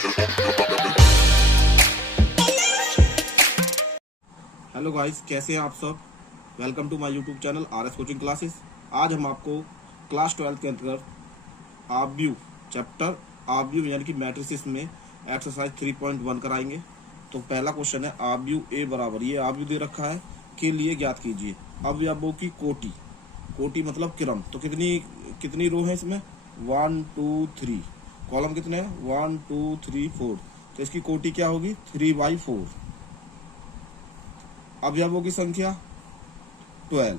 Hello guys, कैसे हैं आप सब। Welcome to my YouTube channel RS coaching classes. आज हम आपको क्लास 12 के अंतर्गत आव्यूह चैप्टर आव्यूह यानी कि मैट्रिसेस में एक्सरसाइज 3.1 कराएंगे। तो पहला क्वेश्चन है आव्यूह ए बराबर, ये आव्यूह दे रखा है, के लिए ज्ञात कीजिए अवयवों की कोटि। कोटि मतलब क्रम। तो कितनी कितनी रो है इसमें, 1 2 3। कॉलम कितने हैं, 1 2 3 4। तो इसकी कोटि क्या होगी, 3/4। अवयवों की संख्या 12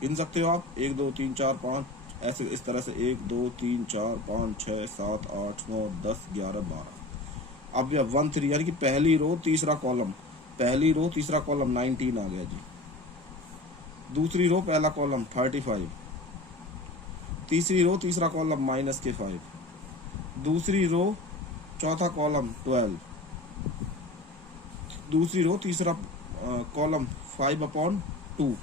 गिन सकते हो आप, 1 2 3 4 5, ऐसे इस तरह से 1 2 3 4 5 6 7 8 9 10 11 12। अवयव 1 3 यानी कि पहली रो तीसरा कॉलम, पहली रो तीसरा कॉलम 19 आ गया जी। दूसरी रो पहला कॉलम 35, तीसरी रो तीसरा कॉलम -5, दूसरी रो चौथा कॉलम 12, दूसरी रो तीसरा कॉलम 5/2।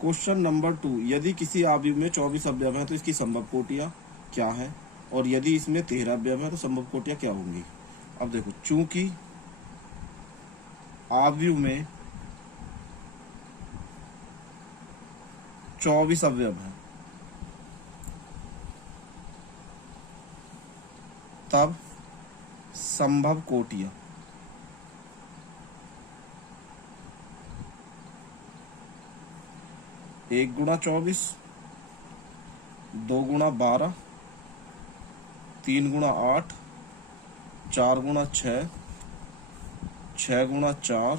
क्वेश्चन नंबर 2, यदि किसी आव्यूह में 24 अवयव हैं तो इसकी संभव कोटियां क्या है, और यदि इसमें 13 अवयव हैं तो संभव कोटियां क्या होंगी। अब देखो, चूंकि आव्यूह में 24 अवयव हैं तब संभव कोटियां 1 गुणा 24, 2 गुणा 12, 3 गुणा 8, 4 गुणा 6, 6 गुणा 4,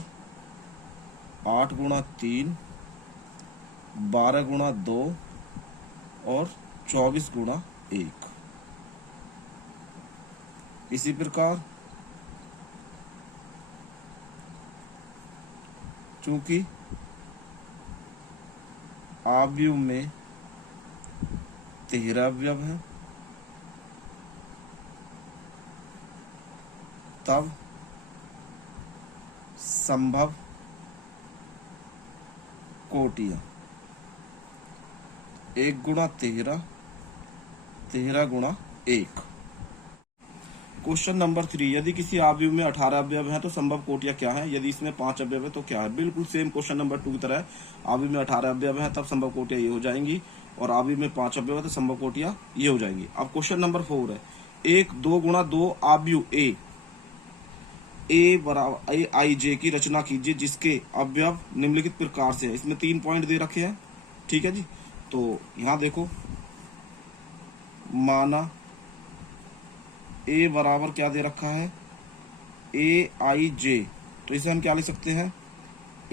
8 गुणा 3, 12 गुणा 2 और 24 गुणा 1। इसी प्रकार चूंकि आव्यूह में 13 अवयव हैं तब संभव कोटियां 1 गुणा 13, 13 गुणा 1। क्वेश्चन नंबर 3, यदि किसी आव्यूह में 18 अवयव हैं तो संभव कोटियां क्या है, यदि इसमें 5 अवयव है तो क्या है। बिल्कुल सेम क्वेश्चन नंबर 2 की तरह, आव्यूह में 18 अवयव हैं तब संभव कोटियां ये हो जाएंगी, और आव्यूह में 5 अवयव है तो संभव कोटियां ये हो जाएंगी। अब क्वेश्चन नंबर 4 है, 1 2 गुणा 2 आव्यूह ए बराबर AIJ की रचना कीजिए जिसके अवयव निम्नलिखित प्रकार से है। इसमें 3 पॉइंट दे रखे हैं, ठीक है जी। तो यहां देखो, माना ए बराबर क्या दे रखा है, AIJ, तो इसे हम क्या लिख सकते हैं,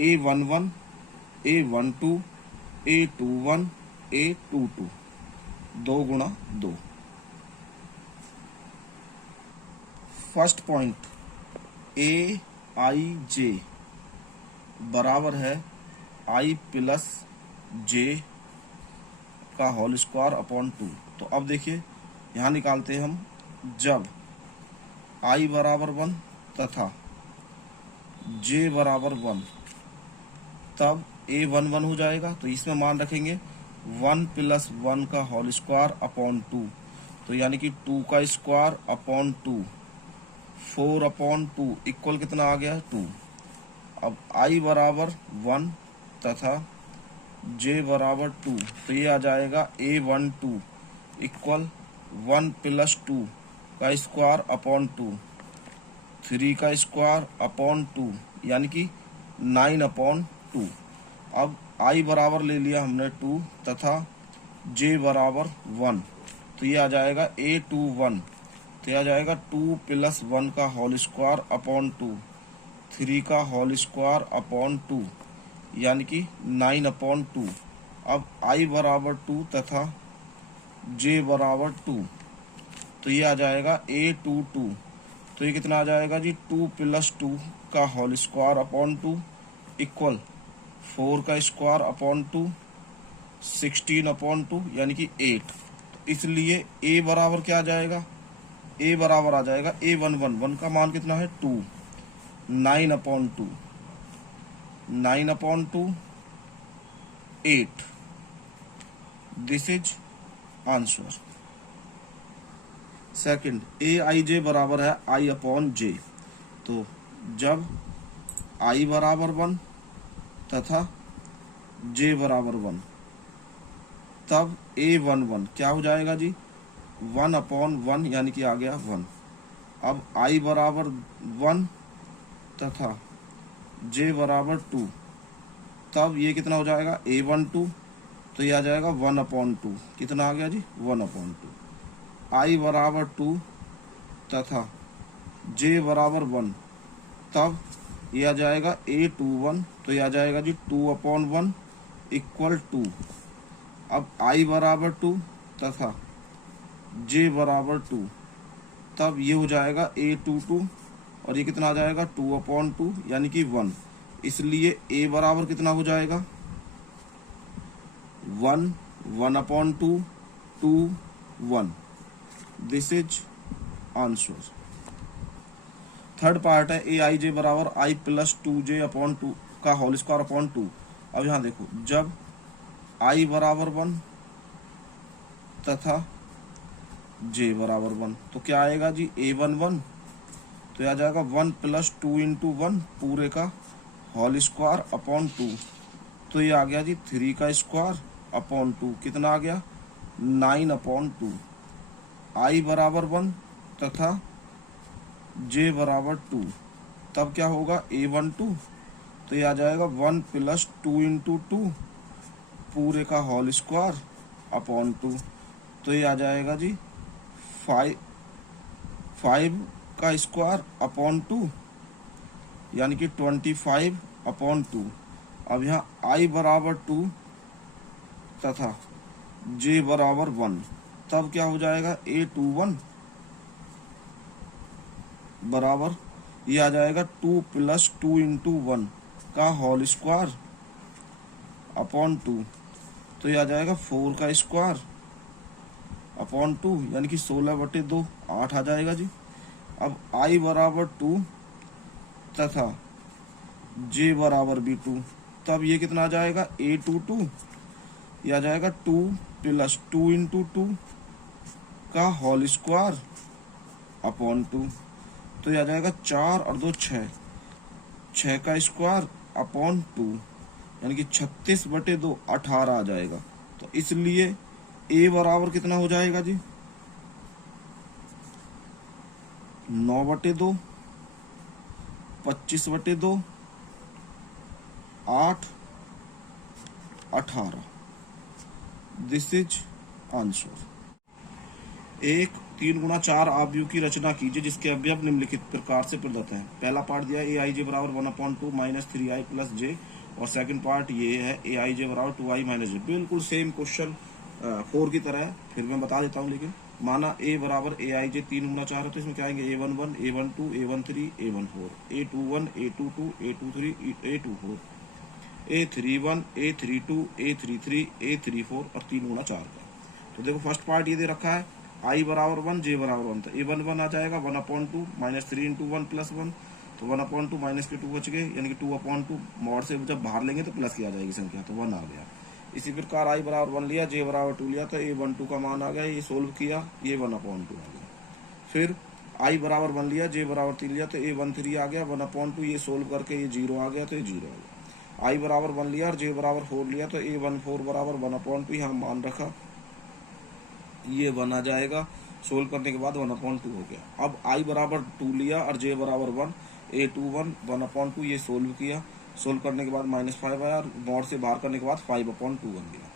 A11, A12, A21, A22, 2 गुणा 2। फर्स्ट पॉइंट, AIJ बराबर है I प्लस J का होल स्क्वायर अपॉन 2। तो अब देखिए, यहां निकालते हैं हम, जब I बराबर 1 तथा J बराबर 1 तब A11 हो जाएगा। तो इसमें मान रखेंगे 1 प्लस 1 का होल स्क्वायर अपॉन 2, तो यानी कि 2 का स्क्वायर अपॉन 2, 4/2 इक्वल कितना आ गया, 2। अब I बराबर 1 तथा J बराबर 2, तो ये आ जाएगा A12 इक्वल 1 प्लस 2 का स्क्वायर अपॉन 2, 3 का स्क्वायर अपॉन 2 यानी कि 9/2। अब I बराबर ले लिया हमने 2 तथा J बराबर 1, तो ये आ जाएगा A21, तो ये आ जाएगा 2 प्लस 1 का होल स्क्वायर अपॉन 2, 3 का होल स्क्वायर अपॉन 2 यानी कि 9/2। अब I बराबर 2 तथा J बराबर 2, तो ये आ जाएगा A22, तो ये कितना आ जाएगा जी, 2 प्लस 2 का होल स्क्वायर अपॉन 2 इक्वल 4 का स्क्वायर अपॉन 2, 16/2 यानी कि 8। इसलिए A बराबर क्या आ जाएगा, A बराबर आ जाएगा A11, 1 का मान कितना है 2, 9/2, 9/2, 8। This is answer. Second A I J बराबर है आई अपॉन जे, तो जब आई बराबर 1 तथा जे बराबर 1 तब A11 क्या हो जाएगा जी, 1/1 यानी कि आ गया 1। अब I बराबर 1 तथा J बराबर 2 तब ये कितना हो जाएगा A12, तो ये आ जाएगा 1/2। कितना आ गया जी 1/2। I बराबर 2 तथा J बराबर 1 तब ये आ जाएगा A21, तो ये आ जाएगा जी 2/1 इक्वल 2। अब I बराबर 2 तथा J बराबर 2 तब ये हो जाएगा A22, और ये कितना आ जाएगा 2/2 यानी कि 1। इसलिए A बराबर कितना हो जाएगा 1, 1/2, 2, 1। This is answer. Third part है ए आई जे बराबर I प्लस 2J/2 का होल स्क्वायर अपॉन 2। अब यहाँ देखो, जब I बराबर 1 तथा J बराबर 1 तो क्या आएगा जी A11, तो यह आ जाएगा 1 प्लस 2 इंटू 1 पूरे का होल स्क्वायर अपॉन 2, तो ये आ गया जी 3 का स्क्वायर अपॉन 2। कितना आ गया 9/2। I बराबर 1 तथा J बराबर 2 तब क्या होगा A12, तो ये आ जाएगा 1 प्लस 2 इंटू 2 पूरे का होल स्क्वायर अपॉन 2, तो ये आ जाएगा जी 5 का स्क्वायर अपॉन 2 यानी कि 25/2। अब यहाँ I बराबर 2 तथा J बराबर 1 तब क्या हो जाएगा A21 बराबर ये आ जाएगा 2 प्लस 2 इंटू 1 का होल स्क्वायर अपॉन 2, तो ये आ जाएगा 4 का स्क्वायर अपॉन 2 यानी कि 16/2 8 आ जाएगा जी। अब I बराबर 2 तथा J बराबर भी 2 तब ये कितना आ जाएगा A22, ये आ जाएगा 2 प्लस 2 इंटू 2 का होल स्क्वायर अपॉन 2, तो ये आ जाएगा 4 और 2 6 का स्क्वायर अपॉन 2 यानी कि 36/2 18 आ जाएगा। तो इसलिए A बराबर कितना हो जाएगा जी 9/2, 25/2, 8, 18। This is answer. एक 3x4 अवयव की रचना कीजिए जिसके अवयव निम्नलिखित प्रकार से प्रदत्त हैं। पहला पार्ट दिया ए आई जे बराबर 1/2 माइनस 3i प्लस जे, और सेकंड पार्ट ये है ए आई जे बराबर 2i माइनस जे। बिल्कुल सेम क्वेश्चन 4 की तरह है, फिर मैं बता देता हूँ। लेकिन माना ए बराबर ए आई जे 3x4 है, तो इसमें क्या आएंगे A11, A12, A13, A14, A21, A22, A23, A24, A31, A32, A33, A34 और 3x4 का। तो देखो फर्स्ट पार्ट ये दे रखा है I बराबर 1, J बराबर 1, तो A11 आ जाएगा 1/2 माइनस 3 इंटू 1 प्लस 1, तो 1/2 माइनस के 2 बच गए यानी कि 2/2 मॉड से जब बाहर लेंगे तो प्लस की आ जाएगी संख्या, तो 1 आ गया। इसी प्रकार I बराबर 1 लिया, J बराबर 2 लिया, तो A12 का मान आ गया, ये सोल्व किया, ये 1/2 आ गया। फिर I बराबर 1 लिया, J बराबर 3 लिया, तो A13 आ गया, 1/2 ये सोल्व करके ये 0 आ गया, तो ये 0 आ गया। I बराबर 1 लिया और J बराबर 4 लिया, तो A14 बराबर 1/2 यहाँ मान रखा, ये 1 आ जाएगा, सोल्व करने के बाद 1/2 हो गया। अब I बराबर 2 लिया और J बराबर 1, A21 1/2 ये सोल्व किया, सोल्व करने के बाद -5 आया, और मॉड से बाहर करने के बाद 5/2 बन गया।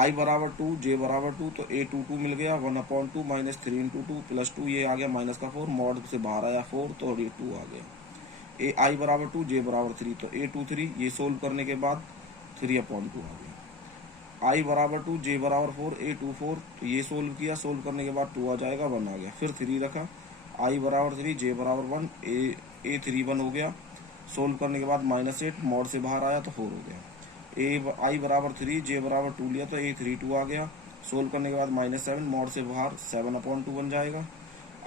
I बराबर 2, J बराबर 2, तो A22 मिल गया 1/2 माइनस 3 इंटू 2 प्लस 2, ये आ गया माइनस का 4, मॉड से बाहर आया 4, तो ये 2 आ गया। I बराबर 2, J बराबर 3, तो A23 ये सोल्व करने के बाद 3/2 आ गया। I बराबर 2, J बराबर 4, A24, तो ये सोल्व किया, सोल्व करने के बाद 2 आ जाएगा, 1 आ गया। फिर 3 रखा, I बराबर 3, J बराबर 1, A31 हो गया, सोल्व करने के बाद -8, मॉड से बाहर आया तो 4 हो गया। I बराबर 3, J बराबर 2 लिया, तो A32 आ गया, सोल्व करने के बाद -7, मॉड से बाहर 7/2 बन जाएगा।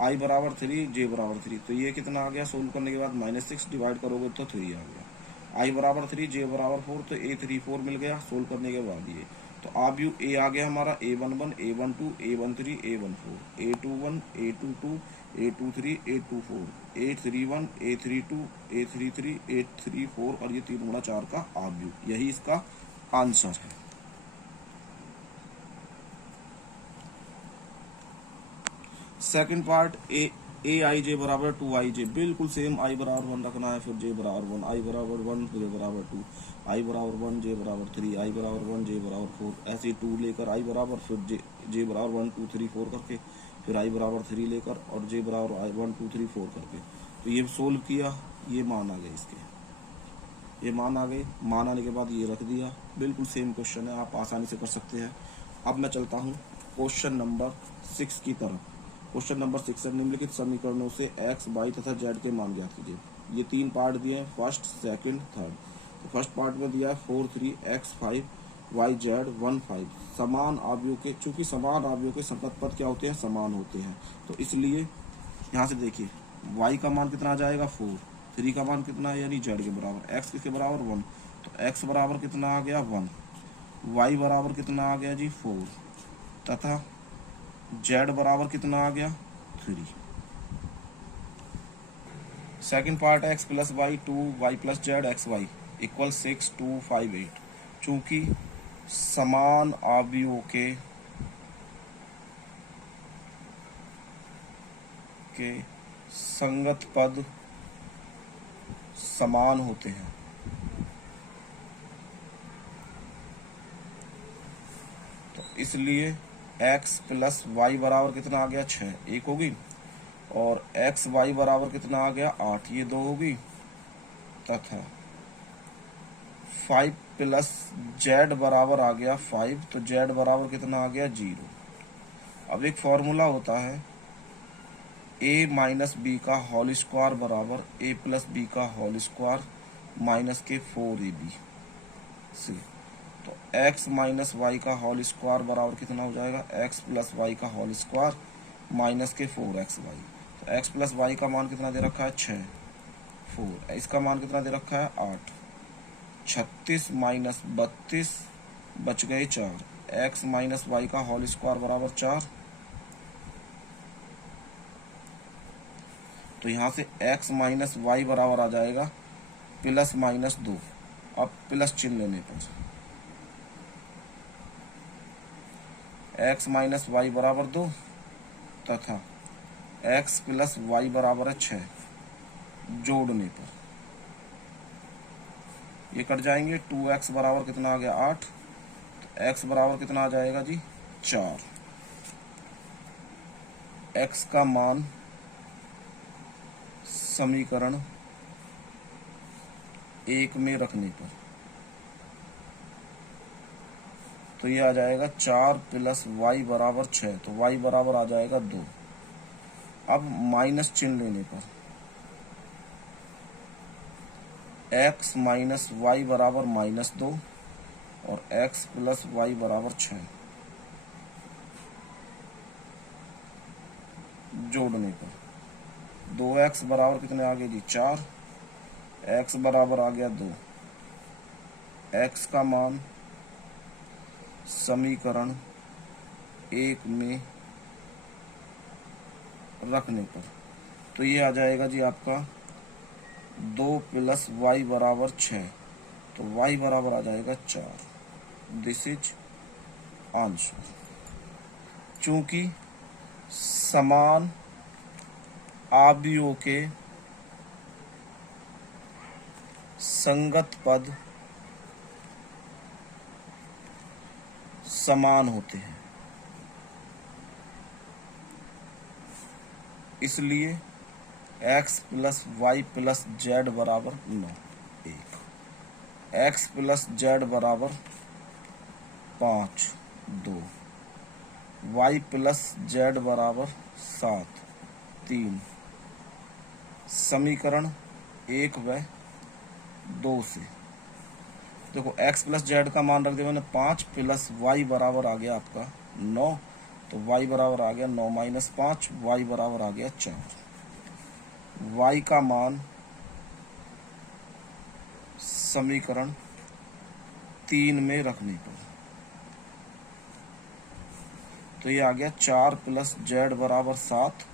I बराबर 3, J बराबर 3, तो ये कितना आ गया, सोल्व करने के बाद -6 डिवाइड करोगे तो 3 आ गया। I बराबर 3, J बराबर 4, तो A34 मिल गया, सोल्व करने के बाद ये तो आव्यूह ए आ गया हमारा A11, A12, A13, A14, A21, A22, A23, A24, A31, A32, A33, A34 और ये 3 गुणा 4 का आव्यूह, यही इसका आंसर है। Second part, A I J बराबर 2 i j, बिल्कुल सेम, आई बराबर 1 रखना है, फिर जे बराबर 1, आई बराबर 1 जे बराबर 2, आई बराबर 1 जे बराबर 3, आई बराबर 1 जे बराबर 4, ऐसे 2 लेकर आई बराबर, फिर जे बराबर 1 2 3 4 करके, फिर आई बराबर 3 लेकर और जे बराबर 1 2 3 4 करके। तो ये सोल्व किया, ये मान आ गए इसके, ये मान आ गए। मान आने के बाद ये रख दिया, बिल्कुल सेम क्वेश्चन है, आप आसानी से कर सकते हैं। अब मैं चलता हूँ क्वेश्चन नंबर 6 की तरफ। क्वेश्चन नंबर 6 है, निम्नलिखित समीकरणों से x, y तथा z के मान ज्ञात कीजिए। ये 3 पार्ट दिए हैं, फर्स्ट, सेकंड, थर्ड। तो फर्स्ट पार्ट में दिया है 4 3 x 5 y z 1 5। समान आव्यूह के, चूंकि समान आव्यूह के संगत पद क्या होते हैं, समान होते हैं, तो इसलिए यहाँ से देखिए y का मान कितना आ जाएगा 4, 3 का मान कितना है यानी z के बराबर, x किसके बराबर 1, तो x बराबर कितना आ गया 1, y बराबर कितना आ गया जी 4 तथा z बराबर कितना आ गया 3। Second part x plus Y 2 y plus Z X Y equal 6 2 5 8। चूंकि समान आव्यूहों के संगत पद समान होते हैं, तो इसलिए x प्लस वाई बराबर कितना आ गया 6, 1 होगी, और एक्स वाई बराबर कितना आ गया 8, ये 2 होगी, तथा 5 प्लस जेड बराबर आ गया 5, तो जेड बराबर कितना आ गया 0। अब एक फॉर्मूला होता है a माइनस बी का होल स्क्वायर बराबर a प्लस बी का होल स्क्वायर माइनस के 4ab से। तो x माइनस वाई का होल स्क्वायर बराबर कितना हो जाएगा, x प्लस वाई का होल स्क्वायर माइनस के 4xy। तो x प्लस वाई का मान कितना दे रखा है 6, 4, इसका मान कितना दे रखा है 8, 36 माइनस 32 बच गए 4, x माइनस वाई का होल स्क्वायर बराबर 4। तो यहाँ से x माइनस वाई बराबर आ जाएगा प्लस माइनस 2। अब प्लस चिन्ह लेने पर x माइनस वाई बराबर 2 तथा x प्लस वाई बराबर है 6, जोड़ने पर ये कट जाएंगे। 2x बराबर कितना आ गया 8, तो x बराबर कितना आ जाएगा जी 4। x का मान समीकरण 1 में रखने पर तो ये आ जाएगा 4 प्लस वाई बराबर 6, तो y बराबर आ जाएगा 2। अब माइनस चिन्ह लेने पर x माइनस वाई बराबर -2 और x प्लस वाई बराबर 6, जोड़ने पर 2x बराबर कितने आ गए जी 4, x बराबर आ गया 2। x का मान समीकरण 1 में रखने पर तो ये आ जाएगा जी आपका 2 प्लस वाई बराबर 6, तो y बराबर आ जाएगा 4। This is answer. चूंकि समान आव्यूहों के संगत पद समान होते हैं, इसलिए x plus Y plus Z बराबर 9, 1, x प्लस जेड बराबर 5, 2, y प्लस जेड बराबर 7, 3। समीकरण 1 व 2 से देखो x प्लस जेड का मान रख दिया मैंने 5 प्लस वाई बराबर आ गया आपका 9, तो y बराबर आ गया 9 माइनस 5, y बराबर आ गया 4। y का मान समीकरण 3 में रखने पर तो ये आ गया 4 प्लस जेड बराबर 7,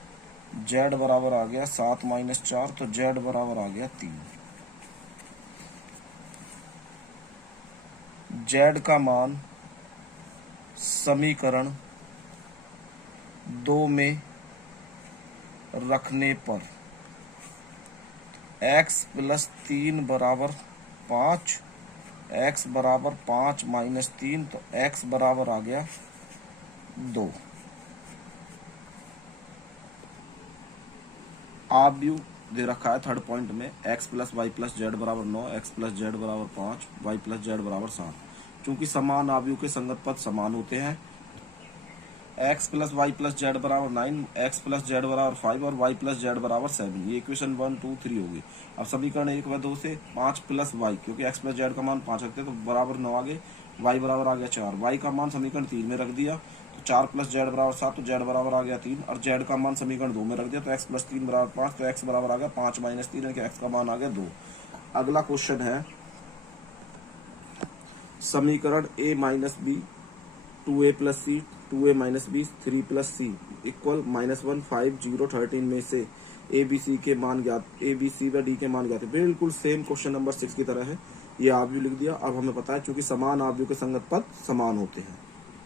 जेड बराबर आ गया 7 माइनस 4, तो जेड बराबर आ गया 3। जेड का मान समीकरण 2 में रखने पर x प्लस 3 बराबर 5, x बराबर 5 माइनस 3, तो x बराबर आ गया 2। आव्यूह दे रखा है थर्ड पॉइंट में, x plus Y plus Z बराबर 9, x प्लस जेड बराबर 5, y प्लस जेड बराबर 7। चूंकि समान आव्यूह के संगत पद समान होते हैं, x plus Y plus Z बराबर 9, x प्लस जेड बराबर 5 और y प्लस जेड बराबर 7। ये इक्वेशन 1 2 3 होगी। अब समीकरण 1 व 2 से 5 प्लस वाई, क्योंकि x प्लस जेड का मान 5 रखते हैं तो बराबर 9 आ गए, y बराबर आ गया 4, y का मान समीकरण 3 में रख दिया तो 4 प्लस जेड बराबर 7, तो जेड बराबर आ गया 3, और जेड का मान समीकरण 2 में रख दिया तो x प्लस 3 बराबर 5, तो x बराबर आ गया 5 माइनस 3, यानी कि x का मान आ गया 2। अगला क्वेश्चन है समीकरण a minus B 2a plus C 2a minus B 3 plus C equal -1 5 0 13 में से ए बी सी के मान ज्ञात, ए बी सी व डी के मान ज्ञात है। बिल्कुल सेम क्वेश्चन नंबर 6 की तरह है। ये आव्यूह लिख दिया। अब हमें पता है चूंकि समान आव्यूह के संगत पद समान होते हैं,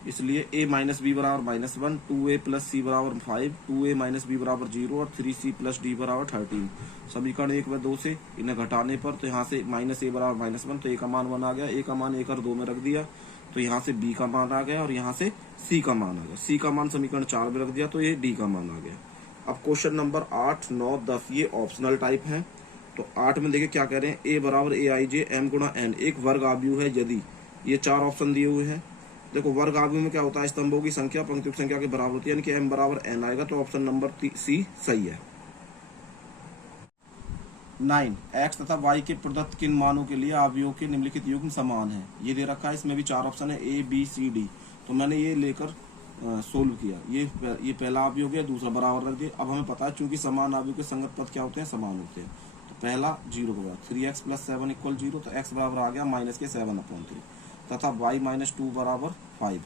इसलिए a माइनस बी बराबर -1, 2a प्लस सी बराबर 5, 2a माइनस बी बराबर 0 और 3c प्लस डी बराबर 13। समीकरण 1 व 2 से इन्हें घटाने पर तो यहाँ से माइनस ए बराबर -1, तो a का मान 1 आ गया, a का मान 1 और 2 में रख दिया तो यहाँ से b का मान आ गया और यहाँ से c का मान आ गया। c का मान समीकरण 4 में रख दिया तो ये d का मान आ गया। अब क्वेश्चन नंबर 8 9 10 ये ऑप्शनल टाइप है। तो 8 में देखिए क्या कह रहे हैं, a बराबर ए आई जे m गुणा n एक वर्ग आव्यूह है यदि, ये 4 ऑप्शन दिए हुए हैं। देखो वर्ग आव्यूह में क्या होता है, स्तंभों की संख्या पंक्तियों की संख्या के बराबर होती है, यानी कि m बराबर n आएगा, तो ऑप्शन नंबर सी सही है। 9 x तथा y के प्रदत्त किन मानों के लिए आव्यूहों के निम्नलिखित युग्म समान है। ये दे रखा है, इसमें भी 4 ऑप्शन है a b c d, तो मैंने ये लेकर सोल्व किया। ये पहला आव्यूह गया, दूसरा बराबर रख दिया। अब हमें पता है चूंकि समान आव्यूह के संगत पद क्या होते हैं, समान होते हैं, तो पहला 0 के बाद 3x प्लस 7 इक्वल 0, तो x बराबर आ गया माइनस के 7/3 तथा y माइनस 2 बराबर 5,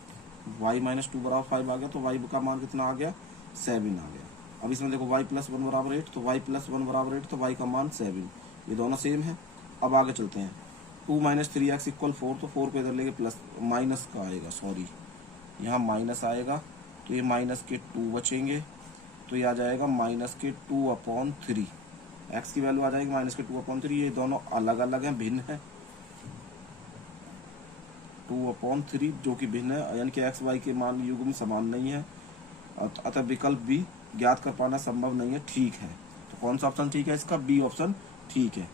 y माइनस 2 बराबर 5 आ गया, तो y का मान कितना आ गया 7 आ गया। अब इसमें देखो y प्लस 1 बराबर 8, तो y प्लस 1 बराबर 8, तो y का मान 7, ये दोनों सेम है। अब आगे चलते हैं, 2 माइनस 3x इक्वल 4, तो 4 को इधर लेके प्लस माइनस का आएगा, सॉरी यहाँ माइनस आएगा, तो ये माइनस के 2 बचेंगे, तो ये आ जाएगा माइनस के 2/3, x की वैल्यू आ जाएगी माइनस के 2/3। ये दोनों अलग अलग हैं, भिन्न है, 2/3 जो कि भिन्न है, यानी कि x y के मान युग्म समान नहीं है, अतः विकल्प बी ज्ञात कर पाना संभव नहीं है। ठीक है, तो कौन सा ऑप्शन ठीक है इसका, बी ऑप्शन ठीक है।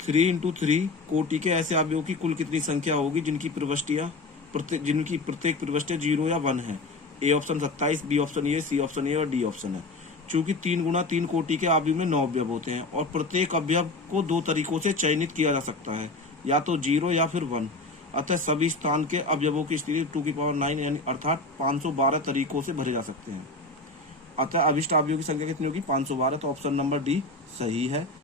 3 × 3 कोटि के ऐसे आव्यूहों की कुल कितनी संख्या होगी जिनकी प्रत्येक प्रविष्टियां 0 या 1 है। A option 27, B option A, C option A और डी ऑप्शन है। चूंकि 3 × 3 कोटि के आव्यूह में 9 अवयव होते हैं और प्रत्येक अवयव को 2 तरीकों से चयनित किया जा सकता है, या तो 0 या फिर 1, अतः सभी स्थान के अवयवों की स्थिति 2⁹ यानी अर्थात 512 तरीकों से भरे जा सकते हैं। अतः अभिष्ट अवयवों की संख्या कितनी होगी, 512, तो ऑप्शन नंबर डी सही है।